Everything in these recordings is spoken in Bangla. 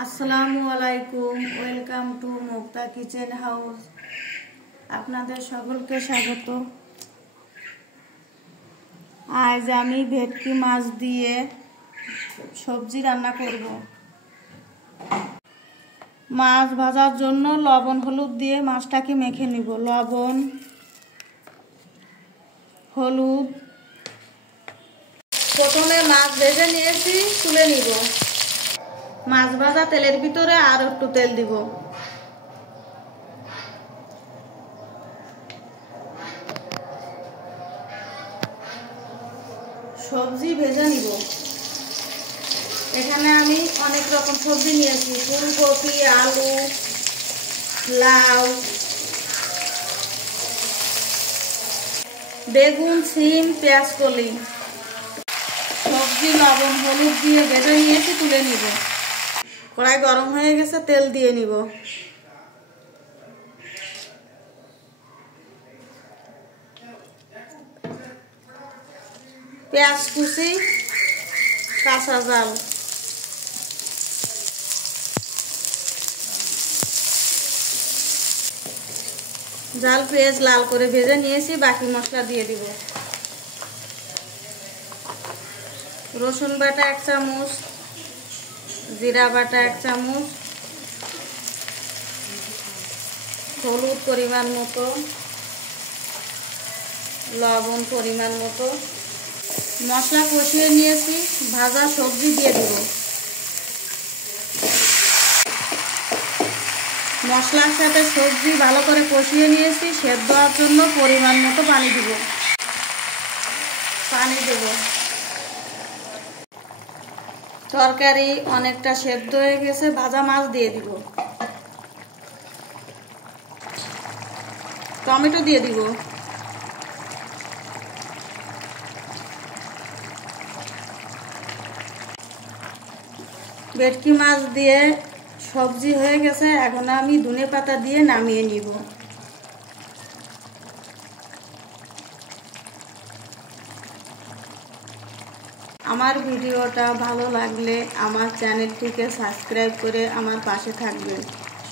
আসসালামু আলাইকুম, welcome to Mukta kitchen house. আপনাদের সকলকে স্বাগত। আজ আমি ভেটকি মাছ দিয়ে সবজি রান্না করব। মাছ ভাজার জন্য লবণ হলুদ দিয়ে মাছটাকে মেখে নিব। লবণ হলুদ, প্রথমে মাছ ভেজে নিয়েছি, তুলে নিব। মাছ ভাজা তেলের ভিতরে আর একটু তেল দিব। সবজি ভেজে নিব। এখানে আমি অনেক রকম সবজি নিয়েছি, ফুলকপি, আলু, লাউ, বেগুন, সিম, পেঁয়াজ কলি। সবজি লবণ হলুদ দিয়ে ভেজে নিয়েছি, তুলে নিব। কড়াই গরম হয়ে গেছে, তেল দিয়ে নিব। পেঁয়াজ কুচি, কাঁচা জাল, জাল পেঁয়াজ লাল করে ভেজে নিয়েছি। বাকি মশলা দিয়ে দিব। রসুন বাটা 1 চামচ, জিরা বাটা 1 চামচ, হলুদ পরিমাণ মতো, লবণ পরিমাণ মতো। মশলা কষিয়ে নিয়েছি, ভাজা সবজি দিয়ে দিব। মশলার সাথে সবজি ভালো করে কষিয়ে নিয়েছি। সেদ্ধ হওয়ার জন্য পরিমাণ মতো পানি দিব। পানি দেব। তরকারি অনেকটা সেদ্ধ হয়ে গেছে, ভাজা মাছ দিয়ে দিব। টমেটো দিয়ে দিব। ভেটকি মাছ দিয়ে সবজি হয়ে গেছে, এখন আমি ধনেপাতা দিয়ে নামিয়ে নিব। আমার ভিডিওটা ভালো লাগলে আমার চ্যানেলটিকে সাবস্ক্রাইব করে আমার পাশে থাকবেন।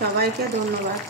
সবাইকে ধন্যবাদ।